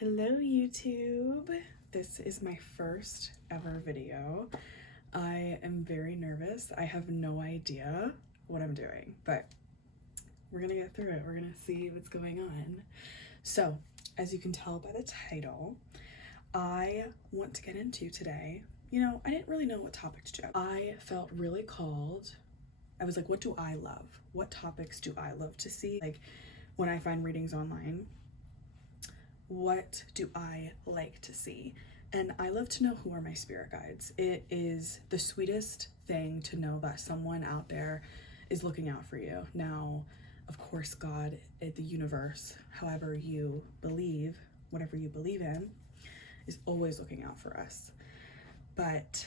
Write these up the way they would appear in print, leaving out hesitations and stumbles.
Hello YouTube! This is my first ever video. I am very nervous. I have no idea what I'm doing, but we're gonna get through it. We're gonna see what's going on. So, as you can tell by the title, I want to get into today. I didn't really know what topic to do. I felt really called. I was like, what do I love? What topics do I love to see? Like, when I find readings online, what do I like to see? And I love to know who are my spirit guides. It is the sweetest thing to know that someone out there is looking out for you. Now, of course, God, the universe, however you believe, whatever you believe in, is always looking out for us. But,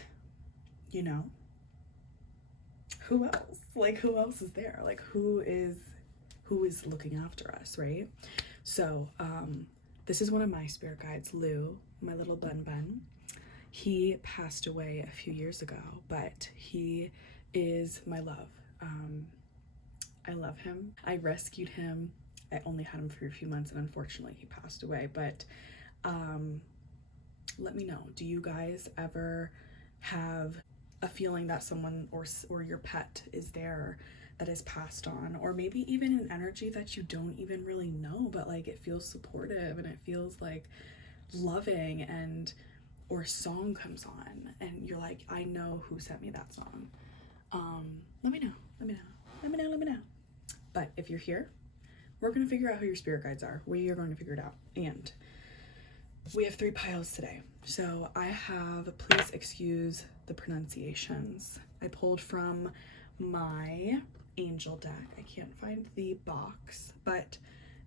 who else? Like, who else is there? Like, who is looking after us, right? So, this is one of my spirit guides, Lou, my little bun bun. He passed away a few years ago, but he is my love. I love him. I rescued him. I only had him for a few months, and unfortunately he passed away. But let me know, do you guys ever have a feeling that someone or your pet is there that is passed on, or maybe even an energy that you don't even really know, but like it feels supportive and it feels like loving, and or a song comes on and you're like, I know who sent me that song. Let me know. But if you're here, we're gonna figure out who your spirit guides are. We are going to figure it out. And we have 3 piles today. So I have, please excuse the pronunciations, I pulled from my angel deck. I can't find the box, but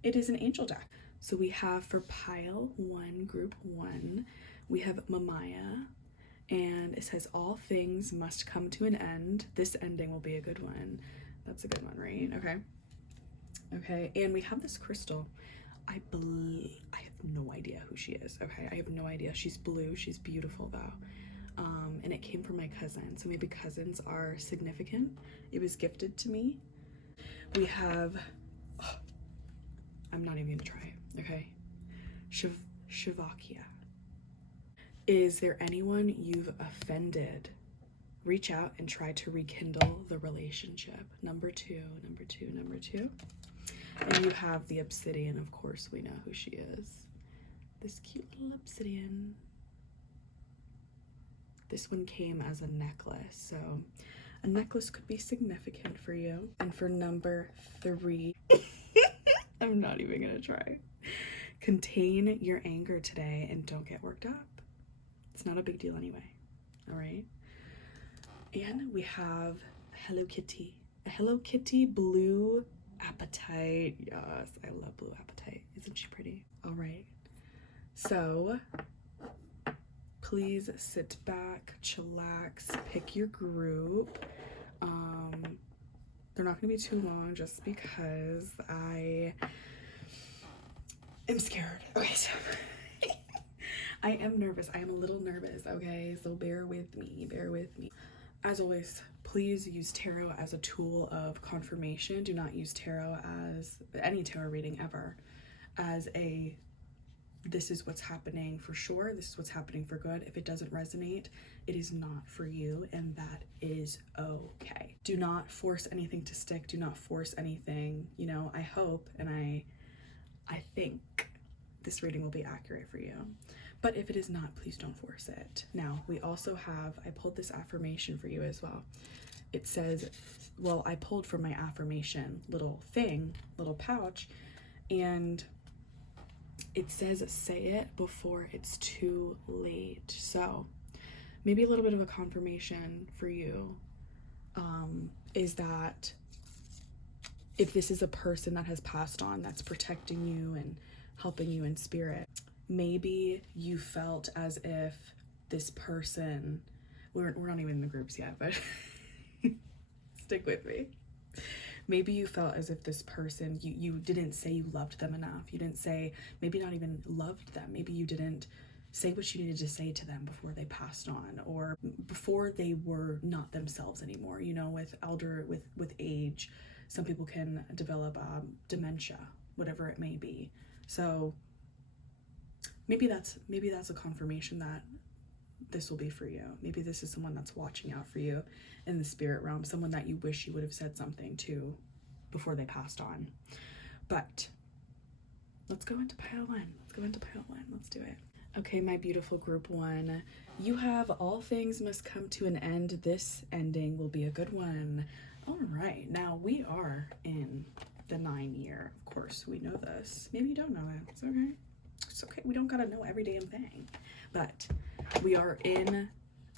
it is an angel deck. So we have for pile 1, group 1, we have Mamaya, and it says all things must come to an end. This ending will be a good one. That's a good one, right? Okay, and we have this crystal. I have no idea who she is. Okay, I have no idea. She's blue. She's beautiful though. And it came from my cousin, so maybe cousins are significant. It was gifted to me. We have, I'm not even gonna try it, okay? Shivakia. Is there anyone you've offended? Reach out and try to rekindle the relationship. Number two. And you have the obsidian. Of course, we know who she is. This cute little obsidian. This one came as a necklace, so a necklace could be significant for you. And for number 3, I'm not even gonna try. Contain your anger today and don't get worked up. It's not a big deal anyway, all right? And we have Hello Kitty. A Hello Kitty blue apatite. Yes, I love blue apatite. Isn't she pretty? All right. So please sit back, chillax, pick your group. They're not gonna be too long just because I am scared. Okay, so I am nervous. I am a little nervous, okay? So bear with me. As always, please use tarot as a tool of confirmation. Do not use tarot as any tarot reading ever as a this is what's happening for sure, this is what's happening for good. If it doesn't resonate, it is not for you, and that is okay. Do not force anything to stick. Do not force anything. I hope and I think this reading will be accurate for you. But if it is not, please don't force it. Now, we also have, I pulled this affirmation for you as well. It says, well, I pulled from my affirmation little pouch, and it says, say it before it's too late. So maybe a little bit of a confirmation for you is that if this is a person that has passed on, that's protecting you and helping you in spirit, maybe you felt as if this person, we're not even in the groups yet, but stick with me. Maybe you felt as if this person, you didn't say you loved them enough. You didn't say, maybe not even loved them. Maybe you didn't say what you needed to say to them before they passed on, or before they were not themselves anymore. With age, some people can develop dementia, whatever it may be. So maybe that's a confirmation that this will be for you. Maybe this is someone that's watching out for you in the spirit realm, someone that you wish you would have said something to before they passed on. But let's go into pile one. Let's do it. Okay, my beautiful group one, you have all things must come to an end. This ending will be a good one. All right, now we are in the 9 year. Of course, we know this. Maybe you don't know it. It's okay. It's okay. We don't gotta know every damn thing. But we are in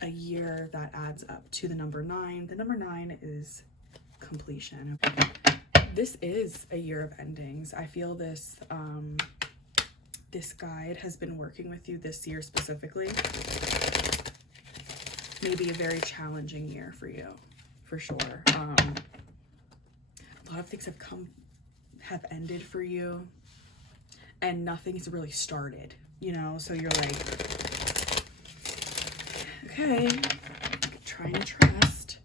a year that adds up to the number 9. The number 9 is completion. This is a year of endings. I feel this this guide has been working with you this year specifically. Maybe a very challenging year for you, for sure. A lot of things have ended for you, and nothing's really started, you know? So you're like, okay, trying to trust,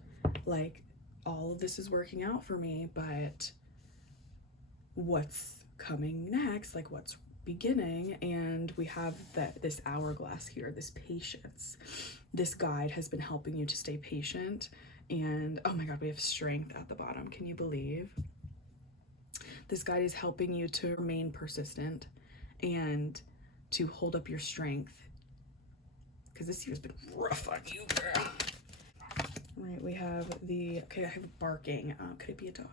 like, all of this is working out for me, but what's coming next? Like, what's beginning? And we have this hourglass here, this patience. This guide has been helping you to stay patient. And oh my God, we have strength at the bottom. Can you believe? This guide is helping you to remain persistent and to hold up your strength, because this year's been rough on you, girl. All right, we have I have barking. Could it be a dog?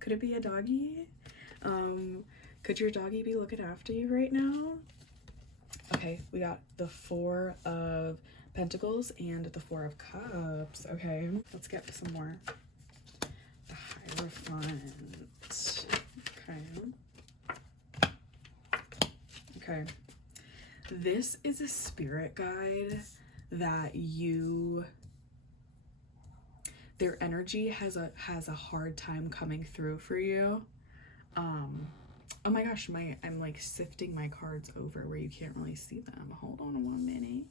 Could it be a doggy? Could your doggy be looking after you right now? Okay, we got the 4 of Pentacles and the 4 of Cups. Okay, let's get some more. The Hierophant. Okay. This is a spirit guide that their energy has a hard time coming through for you. Oh my gosh, I'm like sifting my cards over where you can't really see them. Hold on one minute.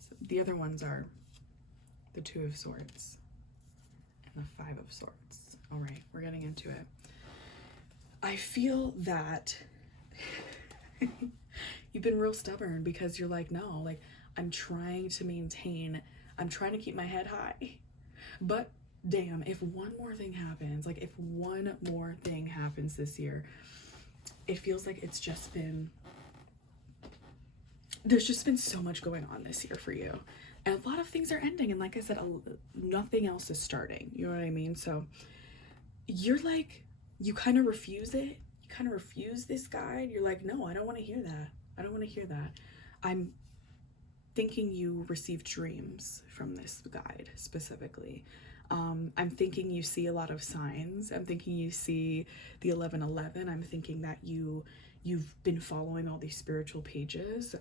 So the other ones are the 2 of Swords and the 5 of Swords. All right, we're getting into it. I feel that you've been real stubborn, because you're like, no, like, I'm trying to keep my head high. But damn, if one more thing happens, this year, it feels like there's just been so much going on this year for you. And a lot of things are ending. And like I said, nothing else is starting. You know what I mean? So you're like, you kind of refuse it. You kind of refuse this guide. You're like, no, I don't want to hear that. I'm thinking you received dreams from this guide specifically. I'm thinking you see a lot of signs. I'm thinking you see the 1111. I'm thinking that you've been following all these spiritual pages.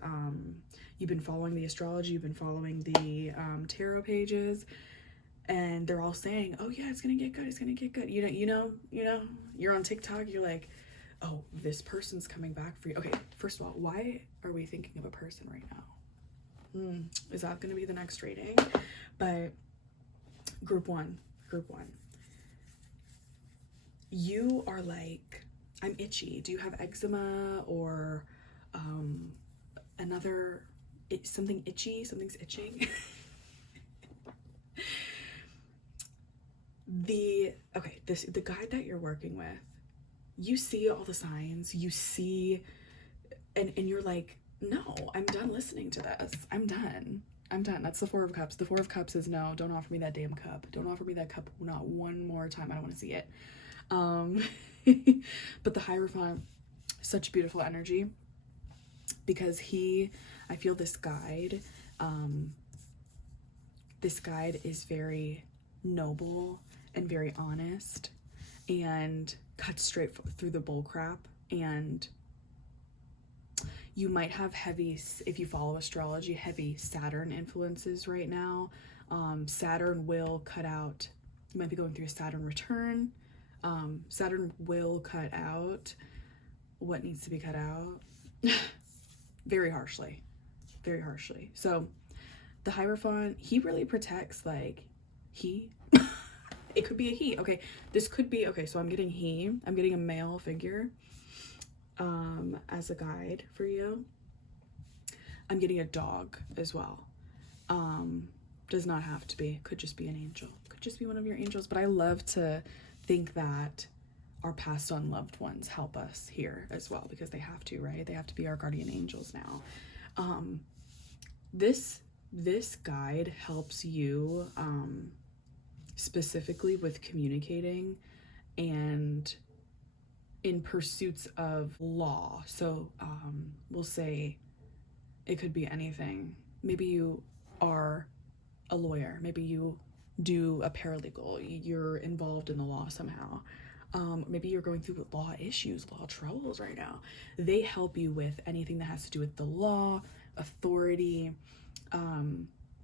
You've been following the astrology. You've been following the tarot pages, and they're all saying, "Oh yeah, it's gonna get good. It's gonna get good." You know. You're on TikTok. You're like, "Oh, this person's coming back for you." Okay, first of all, why are we thinking of a person right now? Is that gonna be the next reading? But group one, you are like, I'm itchy. Do you have eczema or something itchy? Something's itching. The guide that you're working with, you see all the signs, you see, and you're like, no, I'm done listening to this. I'm done. That's the 4 of Cups. The 4 of Cups is, no, don't offer me that damn cup. Don't offer me that cup not one more time. I don't want to see it. But the Hierophant, such beautiful energy, because I feel this guide is very noble and very honest and cuts straight through the bull crap. And you might have if you follow astrology, heavy Saturn influences right now. Saturn will cut out, you might be going through a Saturn return. Saturn will cut out what needs to be cut out very harshly. So the Hierophant, he really protects, like, it could be a he. Okay, this could be, so I'm getting a male figure. as a guide for you. I'm getting a dog as well. Does not have to be, could just be an angel, could just be one of your angels. But I love to think that our passed on loved ones help us here as well, because they have to, right? They have to be our guardian angels now. This guide helps you specifically with communicating and in pursuits of law. So we'll say it could be anything. Maybe you are a lawyer, maybe you do a paralegal, you're involved in the law somehow. Maybe you're going through law issues, law troubles right now. They help you with anything that has to do with the law, authority.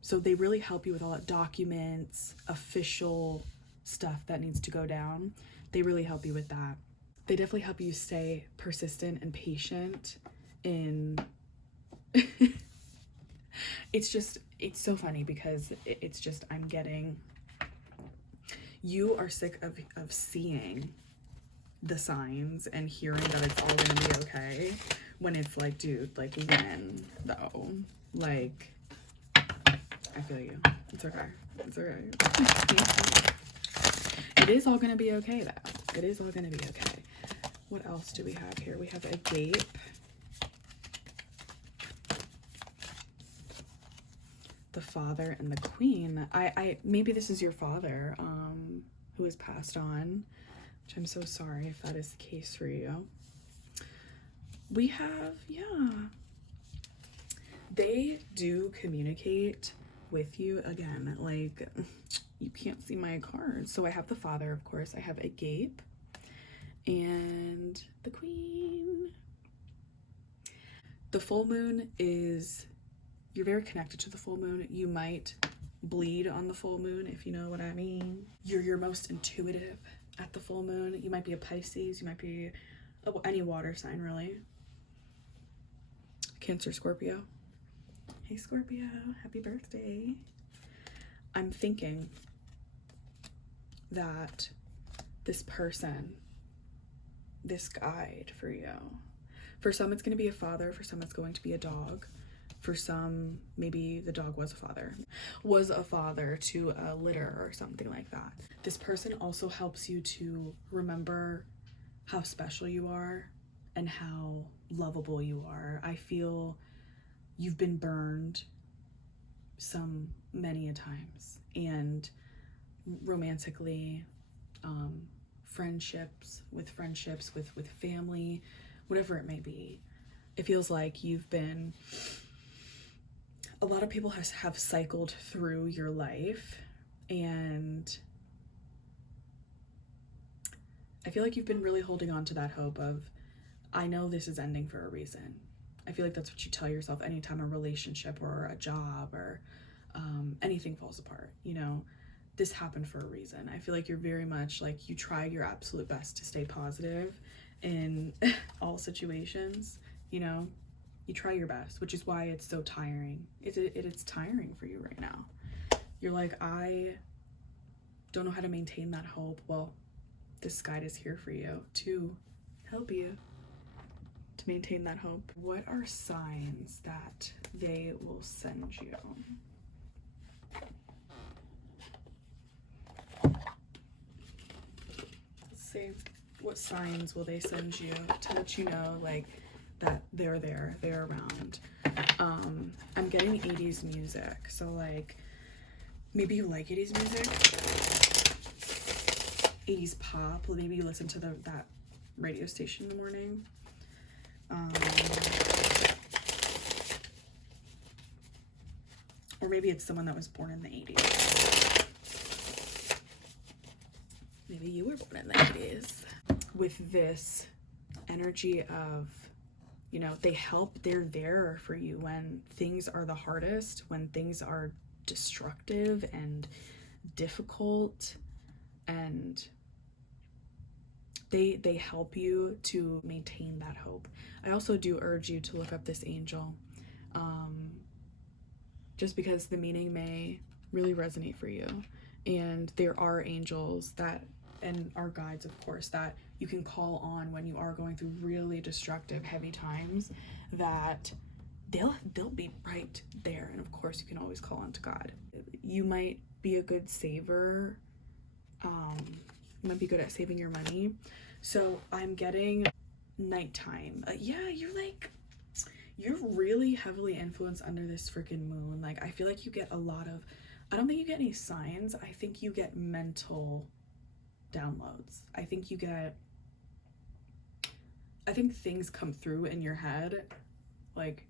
So they really help you with all that documents, official stuff that needs to go down. They really help you with that. They definitely help you stay persistent and patient in it's so funny because it's just, I'm getting, you are sick of seeing the signs and hearing that it's all gonna be okay, when it's like, dude, like, when though? Like, I feel you. It's okay. It's okay. It is all gonna be okay though. It is all gonna be okay. What else do we have here? We have a gape. The Father and the Queen. I maybe this is your father who has passed on, which I'm so sorry if that is the case for you. We have, yeah, they do communicate with you. Again, like, you can't see my cards, so I have the Father, of course, I have a gape, and the Queen. The full moon is, you're very connected to the full moon. You might bleed on the full moon, if you know what I mean. You're your most intuitive at the full moon. You might be a Pisces, you might be any water sign, really. Cancer, Scorpio. Hey Scorpio, happy birthday. I'm thinking that this person, this guide for you, for some it's going to be a father, for some it's going to be a dog. For some, maybe the dog was a father to a litter or something like that. This person also helps you to remember how special you are and how lovable you are. I feel you've been burned many a times, and romantically, friendships, with family, whatever it may be. It feels like you've been, a lot of people have cycled through your life, and I feel like you've been really holding on to that hope of, I know this is ending for a reason. I feel like that's what you tell yourself anytime a relationship or a job or anything falls apart, you know, this happened for a reason. I feel like you're very much like, you try your absolute best to stay positive in all situations, you know. You try your best, which is why it's so tiring. It's tiring for you right now. You're like, I don't know how to maintain that hope. Well, this guide is here for you to help you to maintain that hope. What are signs that they will send you? Let's see. What signs will they send you to let you know, like, that they're there, they're around? I'm getting 80s music, so like, maybe you like 80s music, 80s pop, maybe you listen to that radio station in the morning. Or maybe it's someone that was born in the 80s. Maybe you were born in the 80s. With this energy of, you know, they're there for you when things are the hardest, when things are destructive and difficult, and they help you to maintain that hope. I also do urge you to look up this angel, just because the meaning may really resonate for you. And there are angels that, and our guides, of course, that you can call on when you are going through really destructive, heavy times, that they'll be right there. And of course, you can always call on to God. You might be a good saver. You might be good at saving your money. So I'm getting nighttime. Yeah, you're really heavily influenced under this freaking moon. Like, I feel like you get a lot of, I don't think you get any signs. I think you get mental downloads. I think things come through in your head. Like,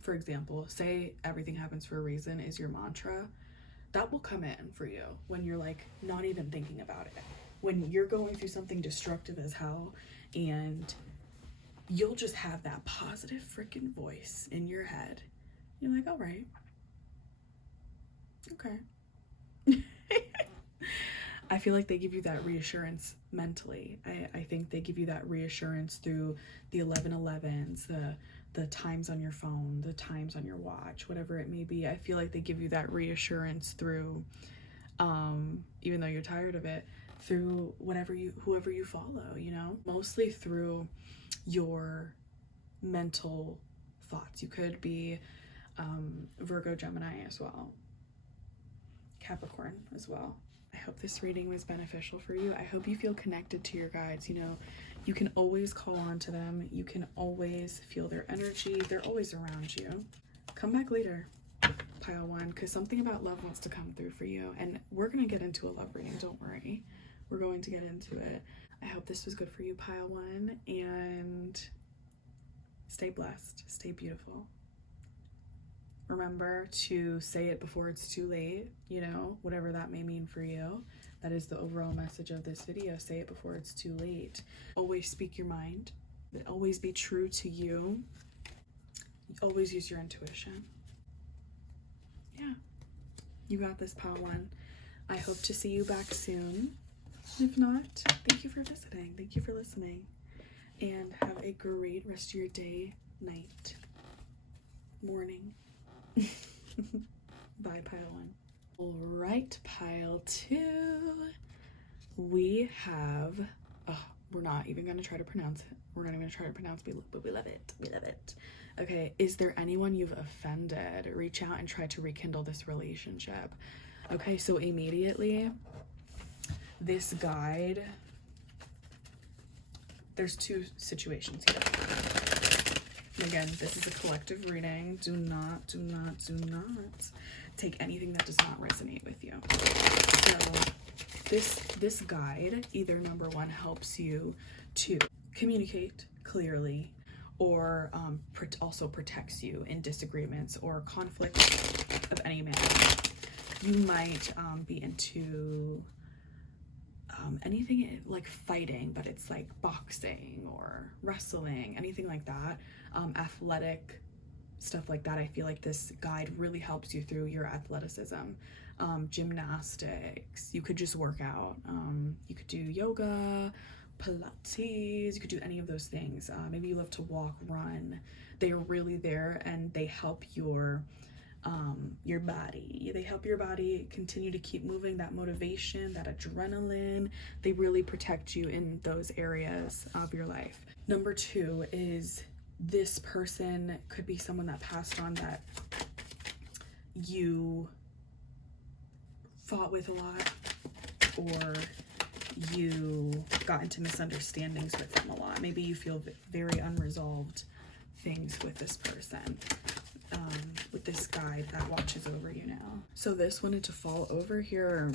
for example, say everything happens for a reason is your mantra. That will come in for you when you're like not even thinking about it. When you're going through something destructive as hell, and you'll just have that positive freaking voice in your head. You're like, all right. Okay. I feel like they give you that reassurance mentally. I think they give you that reassurance through the 1111s, the times on your phone, the times on your watch, whatever it may be. I feel like they give you that reassurance through, even though you're tired of it, through whoever you follow, you know, mostly through your mental thoughts. You could be Virgo, Gemini as well, Capricorn as well. I hope this reading was beneficial for you. I hope you feel connected to your guides. You know, you can always call on to them. You can always feel their energy. They're always around you. Come back later, pile one, because something about love wants to come through for you. And we're going to get into a love reading. Don't worry. We're going to get into it. I hope this was good for you, pile one. And stay blessed. Stay beautiful. Remember to say it before it's too late, you know, whatever that may mean for you. That is the overall message of this video. Say it before it's too late. Always speak your mind. Always be true to you. Always use your intuition. Yeah. You got this, pile one. I hope to see you back soon. If not, thank you for visiting. Thank you for listening. And have a great rest of your day, night, morning. Bye, pile one. All right, pile two. We have, we're not even going to try to pronounce it. We're not even going to try to pronounce it, but we love it. We love it. Okay, is there anyone you've offended? Reach out and try to rekindle this relationship. Okay, so immediately, this guide, there's two situations here. Again, this is a collective reading. Do not take anything that does not resonate with you. So this guide, either number one, helps you to communicate clearly, or also protects you in disagreements or conflicts of any manner. You might be into anything like fighting, but it's like boxing or wrestling, anything like that, athletic stuff like that. I feel like this guide really helps you through your athleticism. Gymnastics, you could just work out, you could do yoga, Pilates, you could do any of those things. Maybe you love to walk, run. They are really there, and they help your body. They help your body continue to keep moving, that motivation, that adrenaline. They really protect you in those areas of your life. Number two is, this person could be someone that passed on that you fought with a lot, or you got into misunderstandings with them a lot. Maybe you feel very unresolved things with this person. With this guide that watches over you now. So this wanted to fall over here.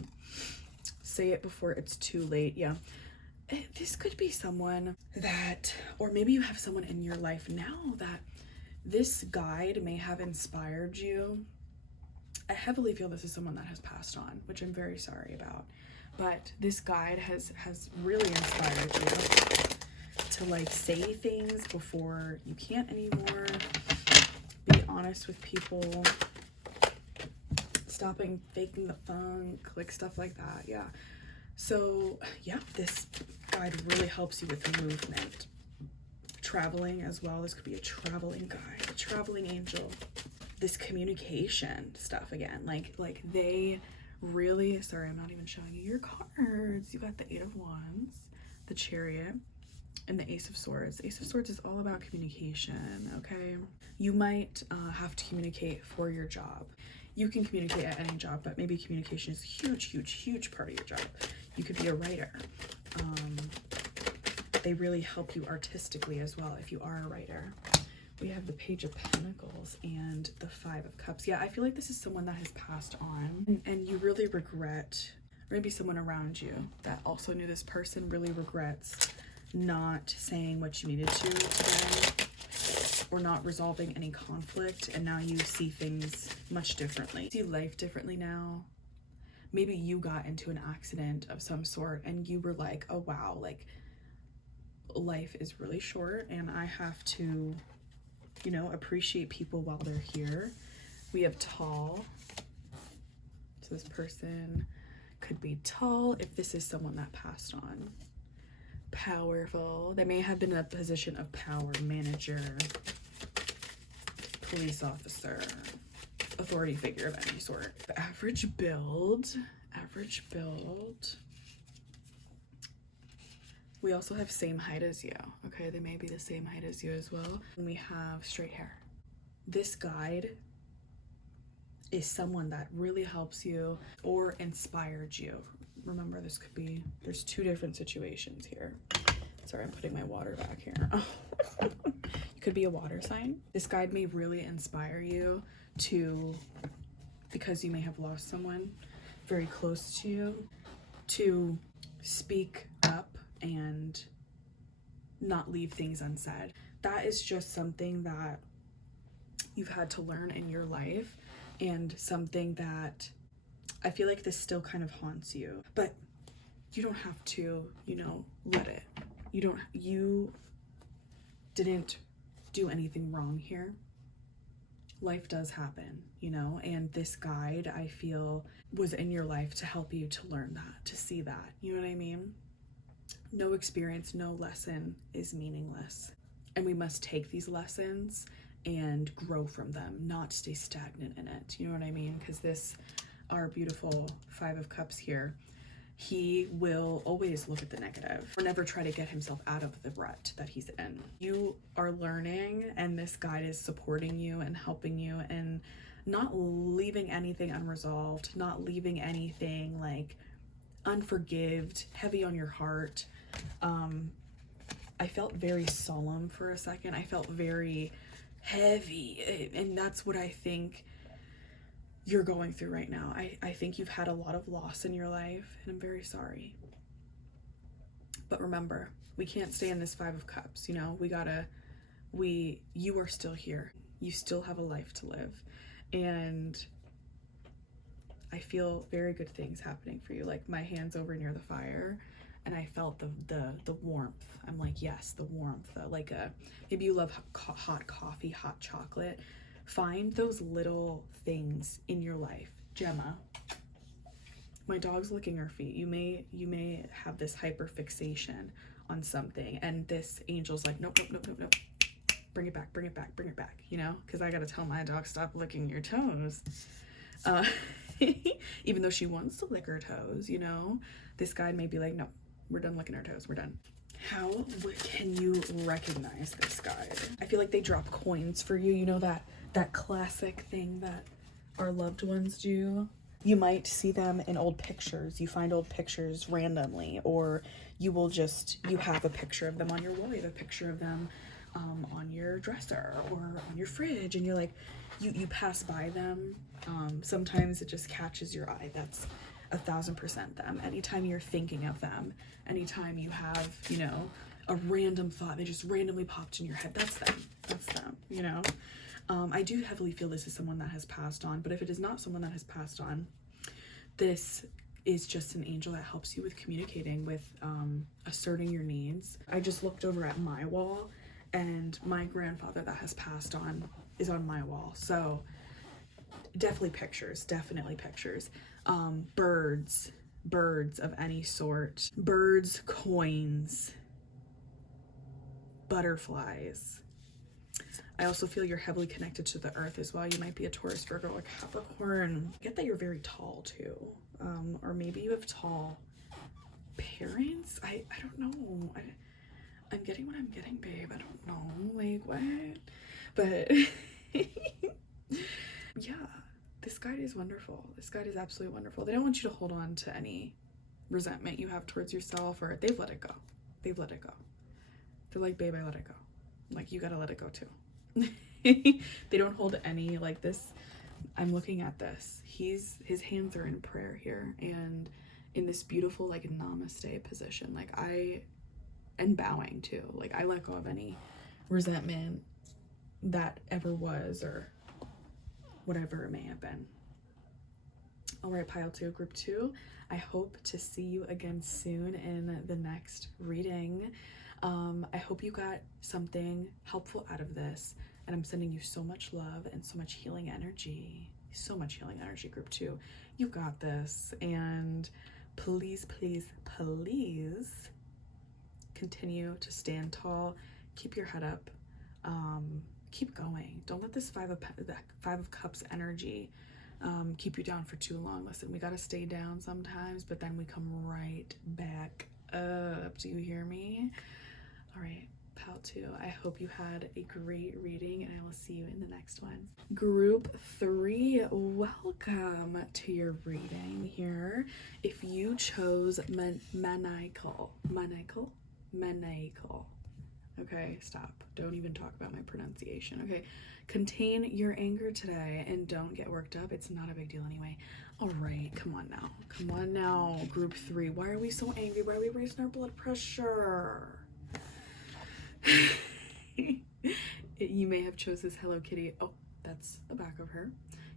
Say it before it's too late. Yeah. This could be someone that, or maybe you have someone in your life now that this guide may have inspired you. I heavily feel this is someone that has passed on, which I'm very sorry about. But this guide has really inspired you to like say things before you can't anymore. Be honest with people, stopping faking the funk, like stuff like that. Yeah. So yeah, this guide really helps you with movement, traveling as well. This could be a traveling guide, a traveling angel. This communication stuff again, like they really, sorry, I'm not even showing you your cards. You got the 8 of Wands, the Chariot, and the Ace of Swords. Ace of Swords is all about communication, okay? You might have to communicate for your job. You can communicate at any job, but maybe communication is a huge part of your job. You could be a writer. They really help you artistically as well if you are a writer. We have the Page of Pentacles and the Five of Cups. Yeah, I feel like this is someone that has passed on and you really regret, or maybe someone around you that also knew this person really regrets not saying what you needed to them, or not resolving any conflict, and now you see things much differently. See life differently now. Maybe you got into an accident of some sort and you were like, oh wow, like life is really short and I have to, you know, appreciate people while they're here. We have tall. So this person could be tall if this is someone that passed on. Powerful. They may have been in a position of power, manager, police officer, authority figure of any sort. The average build. We also have same height as you. Okay, they may be the same height as you as well. And we have straight hair. This guide is someone that really helps you or inspired you. Remember, this could be, there's two different situations here. Sorry, I'm putting my water back here. You could be a water sign. This guide may really inspire you to, because you may have lost someone very close to you, to speak up and not leave things unsaid. That is just something that you've had to learn in your life, and something that I feel like this still kind of haunts you, but you don't have to, you know, let it. You didn't do anything wrong here. Life does happen, you know, and this guide, I feel, was in your life to help you to learn that, to see that, you know what I mean? No experience, no lesson is meaningless. And we must take these lessons and grow from them, not stay stagnant in it, you know what I mean? Because this, our beautiful Five of Cups here, he will always look at the negative or never try to get himself out of the rut that he's in. You are learning, and this guide is supporting you and helping you and not leaving anything unresolved, not leaving anything like unforgived, heavy on your heart. I felt very solemn for a second. I felt very heavy, and that's what I think you're going through right now. I think you've had a lot of loss in your life, and I'm very sorry. But remember, we can't stay in this Five of Cups, you know? You are still here. You still have a life to live. And I feel very good things happening for you. Like, my hand's over near the fire, and I felt the warmth. I'm like, yes, the warmth. Maybe you love hot coffee, hot chocolate. Find those little things in your life. Gemma, my dog's licking her feet. You may have this hyper fixation on something, and this angel's like, nope. Bring it back, you know? Because I gotta tell my dog, stop licking your toes. Even though she wants to lick her toes, you know? This guy may be like, no, we're done licking our toes, we're done. How can you recognize this guide? I feel like they drop coins for you, you know, that classic thing that our loved ones do. You might see them in old pictures. You find old pictures randomly, or you have a picture of them on your wall. You have a picture of them on your dresser or on your fridge, and you're like, you pass by them. Sometimes it just catches your eye. That's 1000% them. Anytime you're thinking of them, anytime you have, you know, a random thought, they just randomly popped in your head, that's them, you know? I do heavily feel this is someone that has passed on, but if it is not someone that has passed on, this is just an angel that helps you with communicating, with asserting your needs. I just looked over at my wall, and my grandfather that has passed on is on my wall. So definitely pictures. Birds of any sort. Birds, coins, butterflies. I also feel you're heavily connected to the earth as well. You might be a Taurus, Virgo, or Capricorn. I get that you're very tall too. Or maybe you have tall parents. I don't know. I'm getting what I'm getting, babe. I don't know. Like, what? But yeah, this guide is wonderful. This guide is absolutely wonderful. They don't want you to hold on to any resentment you have towards yourself, or they've let it go. They've let it go. They're like, babe, I let it go. Like, you gotta let it go too. They don't hold any, like, this. I'm looking at this. His hands are in prayer here, and in this beautiful, like, namaste position. Like, and bowing too. Like, I let go of any resentment that ever was, or whatever it may have been. All right, pile 2, group 2. I hope to see you again soon in the next reading. I hope you got something helpful out of this, and I'm sending you so much love and so much healing energy. So much healing energy, group 2. You got this, and please, please, please continue to stand tall. Keep your head up. Keep going. Don't let this Five of Cups energy keep you down for too long. Listen, we gotta stay down sometimes, but then we come right back up. Do you hear me? All right, pile 2. I hope you had a great reading, and I will see you in the next one. Group 3, welcome to your reading here. If you chose maniacal. Okay, stop. Don't even talk about my pronunciation. Okay, contain your anger today and don't get worked up. It's not a big deal anyway. All right, come on now, group 3. Why are we so angry? Why are we raising our blood pressure? You may have chose this Hello Kitty. Oh, that's the back of her.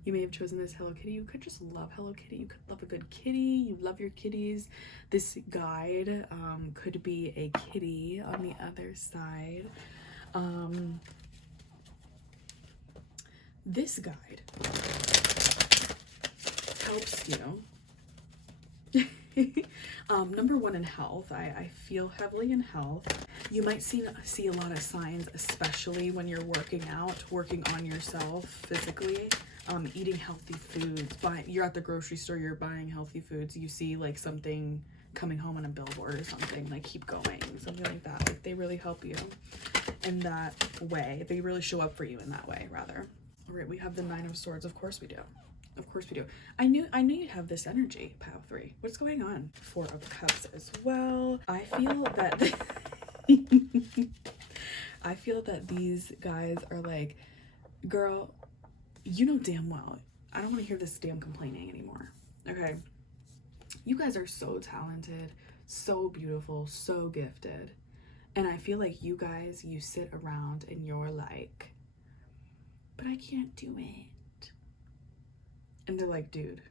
You may have chosen this Hello Kitty. You could just love Hello Kitty. You could love a good kitty. You love your kitties. This guide could be a kitty on the other side. This guide helps you. Number 1 in health. I feel heavily in health. You might see a lot of signs, especially when you're working out, working on yourself physically. Eating healthy foods, you're at the grocery store, you're buying healthy foods, you see like something coming home on a billboard or something, like keep going, something like that. Like, they really help you in that way. They really show up for you in that way, rather. All right, we have the 9 of Swords. Of course we do. Of course we do. I knew you'd have this energy, pile 3. What's going on? 4 of Cups as well. I feel that I feel that these guys are like, girl, you know damn well, I don't want to hear this damn complaining anymore. Okay? You guys are so talented, so beautiful, so gifted. And I feel like you guys, you sit around and you're like, but I can't do it. And they're like, dude,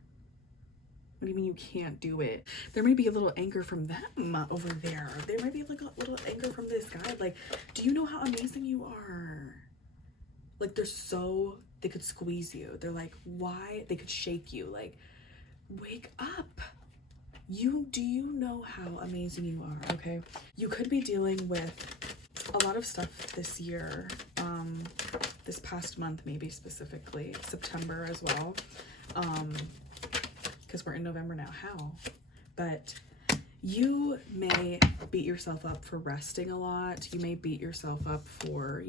what do you mean you can't do it? There may be a little anger from them over there. There might be like a little anger from this guy. Like, do you know how amazing you are? Like, they could squeeze you. They're like, why? They could shake you. Like, wake up. Do you know how amazing you are? Okay. You could be dealing with a lot of stuff this year, this past month, maybe specifically September as well. Because we're in November now. How? But you may beat yourself up for resting a lot. You may beat yourself up for,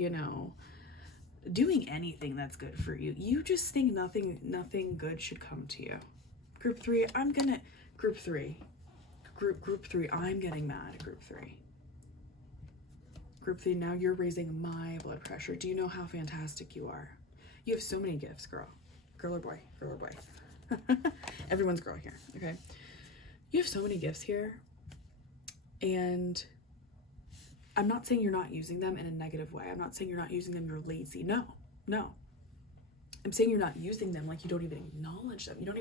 doing anything that's good for you. You just think nothing good should come to you. Group 3, Group 3, I'm getting mad at Group 3. Group 3, now you're raising my blood pressure. Do you know how fantastic you are? You have so many gifts, girl. Girl or boy? Everyone's girl here, okay? You have so many gifts here, and I'm not saying you're not using them in a negative way. I'm not saying you're not using them, you're lazy. No. I'm saying you're not using them like you don't even acknowledge them. You don't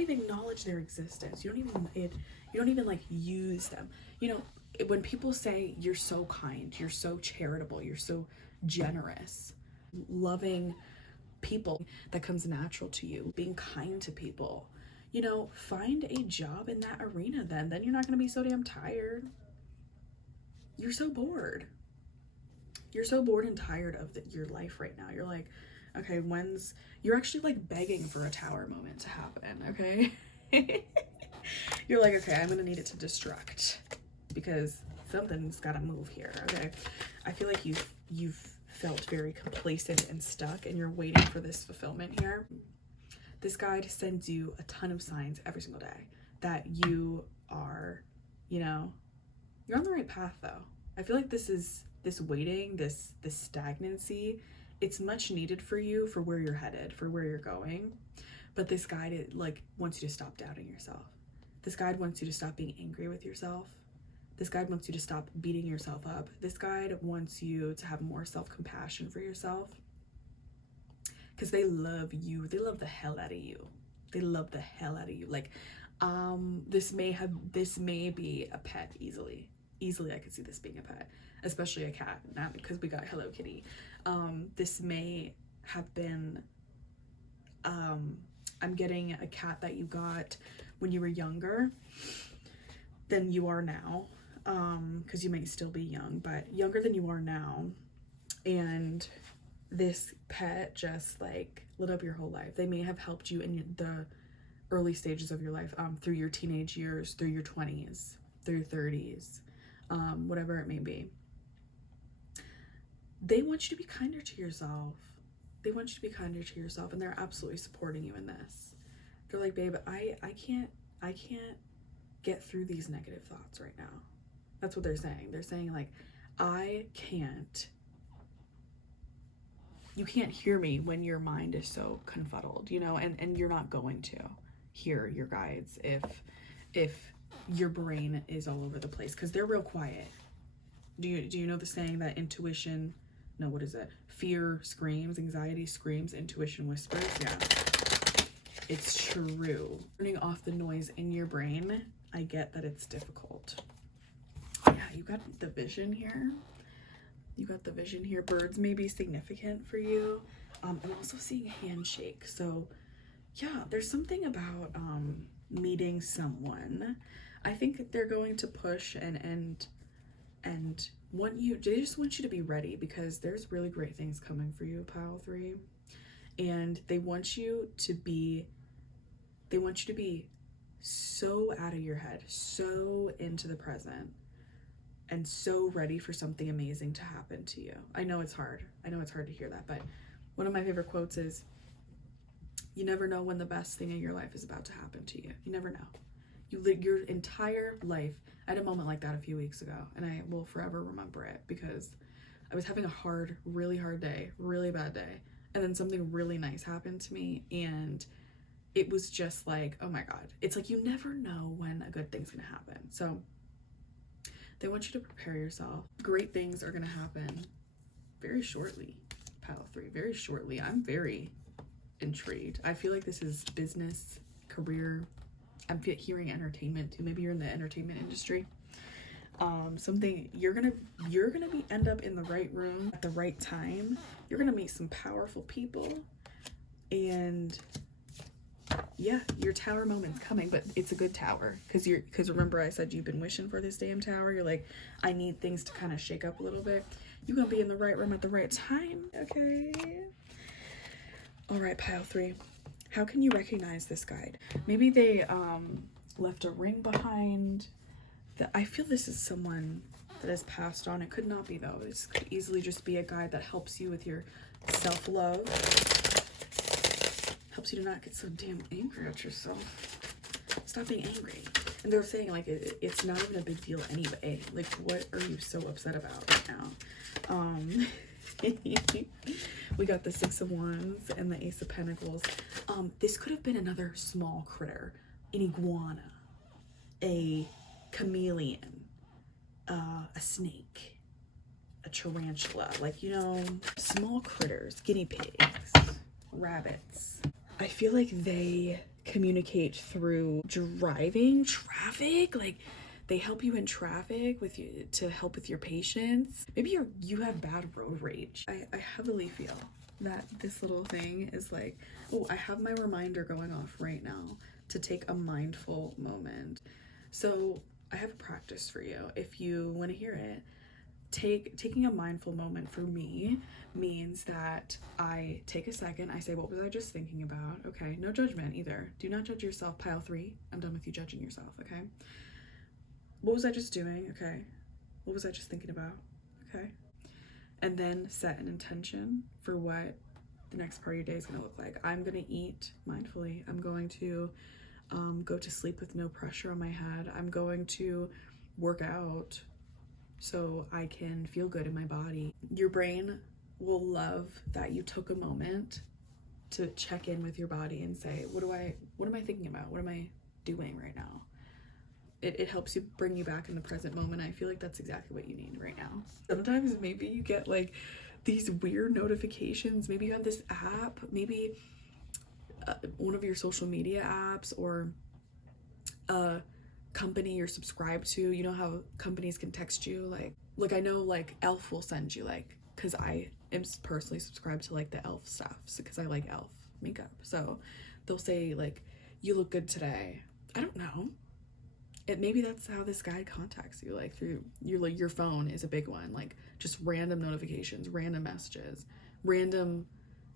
even acknowledge their existence. You don't even like use them. When people say you're so kind, you're so charitable, you're so generous, loving people, that comes natural to you, being kind to people, find a job in that arena then you're not going to be so damn tired. You're so bored. You're so bored and tired of your life right now. You're like, okay, you're actually like begging for a tower moment to happen, okay? You're like, okay, I'm gonna need it to destruct because something's gotta move here. Okay. I feel like you've felt very complacent and stuck and you're waiting for this fulfillment here. This guide sends you a ton of signs every single day that you are, you know, you're on the right path though. I feel like this waiting, this stagnancy, it's much needed for you for where you're headed, for where you're going. But this guide, it like wants you to stop doubting yourself. This guide wants you to stop being angry with yourself. This guide wants you to stop beating yourself up. This guide wants you to have more self-compassion for yourself. Because they love you. They love the hell out of you. They love the hell out of you. Like, this may be a pet easily. Easily I could see this being a pet. Especially a cat. Not because we got Hello Kitty. This may have been, I'm getting a cat that you got when you were younger than you are now. Because you might still be young, but younger than you are now. And this pet just like lit up your whole life. They may have helped you in the early stages of your life, through your teenage years, through your 20s, through your 30s, whatever it may be. They want you to be kinder to yourself. They want you to be kinder to yourself, and they're absolutely supporting you in this. They're like, babe, I can't get through these negative thoughts right now. That's what they're saying. They're saying like, you can't hear me when your mind is so confuddled, you know, and you're not going to hear your guides if your brain is all over the place, because they're real quiet. Do you know the saying that intuition, no, what is it? Fear screams, anxiety screams, intuition whispers? Yeah, it's true. Turning off the noise in your brain, I get that it's difficult. Yeah, you got the vision here. You got the vision here. Birds may be significant for you. I'm also seeing a handshake. So yeah, there's something about meeting someone. I think they're going to push and they just want you to be ready, because there's really great things coming for you, Pile 3. And they want you to be so out of your head, so into the present, and so ready for something amazing to happen to you. I know it's hard. I know it's hard to hear that, but one of my favorite quotes is, you never know when the best thing in your life is about to happen to you. You never know. You live your entire life. I had a moment like that a few weeks ago, and I will forever remember it, because I was having a really hard day, really bad day, and then something really nice happened to me, and it was just like, oh my God. It's like you never know when a good thing's gonna happen. So they want you to prepare yourself. Great things are gonna happen very shortly, Pile 3, very shortly. I'm very intrigued. I feel like this is business, career. I'm hearing entertainment too. Maybe you're in the entertainment industry. Something you're gonna end up in the right room at the right time. You're gonna meet some powerful people, and yeah, your tower moment's coming, but it's a good tower, because remember I said you've been wishing for this damn tower. You're like, I need things to kind of shake up a little bit. You're gonna be in the right room at the right time. Okay. All right, Pile 3. How can you recognize this guide? Maybe they left a ring behind. I feel this is someone that has passed on. It could not be though. This could easily just be a guide that helps you with your self-love. Helps you to not get so damn angry at yourself. Stop being angry. And they're saying like it's not even a big deal anyway. Like, what are you so upset about right now? We got the 6 of Wands and the Ace of Pentacles. This could have been another small critter, an iguana, a chameleon, a snake, a tarantula, like, you know, small critters, guinea pigs, rabbits. I feel like they communicate through driving, traffic, like they help you in traffic with you to help with your patience. Maybe you have bad road rage. I heavily feel that this little thing is like, oh, I have my reminder going off right now to take a mindful moment. So I have a practice for you if you want to hear it. taking a mindful moment for me means that I take a second, I say, what was I just thinking about? Okay, no judgment either. Do not judge yourself. Pile 3. I'm done with you judging yourself, okay? What was I just doing? Okay. What was I just thinking about? Okay. And then set an intention for what the next part of your day is going to look like. I'm going to eat mindfully. I'm going to go to sleep with no pressure on my head. I'm going to work out so I can feel good in my body. Your brain will love that you took a moment to check in with your body and say, what am I thinking about? What am I doing right now? It helps you bring you back in the present moment. I feel like that's exactly what you need right now. Sometimes maybe you get like these weird notifications. Maybe you have this app, maybe one of your social media apps, or a company you're subscribed to. You know how companies can text you, like I know like Elf will send you, like, because I am personally subscribed to like the Elf stuff, because I like Elf makeup. So they'll say like, you look good today. I don't know. Maybe that's how this guy contacts you, like through your phone is a big one, like just random notifications, random messages, random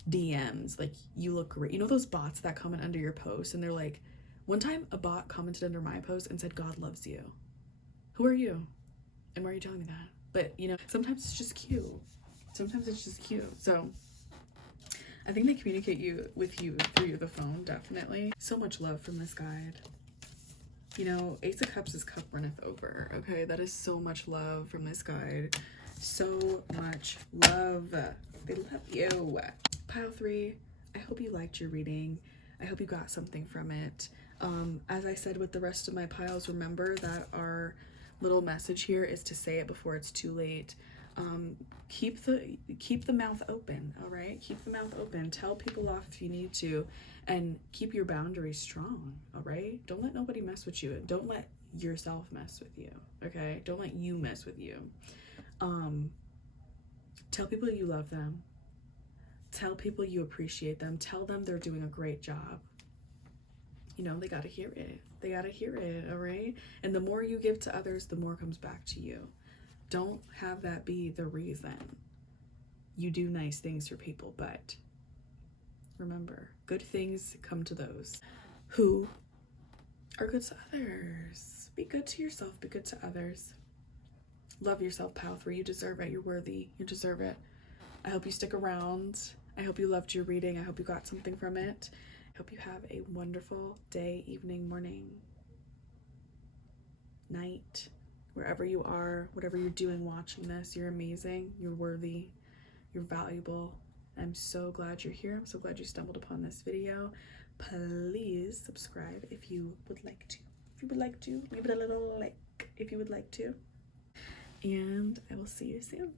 DMs, like, you look great. You know those bots that comment under your post and they're like, one time a bot commented under my post and said, God loves you. Who are you? And why are you telling me that? But you know, sometimes it's just cute. Sometimes it's just cute. So I think they communicate with you through the phone, definitely. So much love from this guide. You know, Ace of Cups is cup runneth over, okay? That is so much love from this guide. So much love. They love you. Pile 3, I hope you liked your reading. I hope you got something from it. As I said with the rest of my piles, remember that our little message here is to say it before it's too late. Keep the mouth open, all right? Keep the mouth open. Tell people off if you need to, and keep your boundaries strong, all right? Don't let nobody mess with you. Don't let yourself mess with you, okay? Don't let you mess with you. Tell people you love them. Tell people you appreciate them. Tell them they're doing a great job. You know, they gotta hear it. They gotta hear it, all right? And the more you give to others, the more comes back to you. Don't have that be the reason you do nice things for people, but remember, good things come to those who are good to others. Be good to yourself, be good to others. Love yourself, Pile 3. You deserve it. You're worthy. You deserve it. I hope you stick around. I hope you loved your reading. I hope you got something from it. I hope you have a wonderful day, evening, morning, night, wherever you are, whatever you're doing watching this. You're amazing. You're worthy. You're valuable. I'm so glad you're here. I'm so glad you stumbled upon this video. Please subscribe if you would like to. If you would like to, leave it a little like if you would like to. And I will see you soon.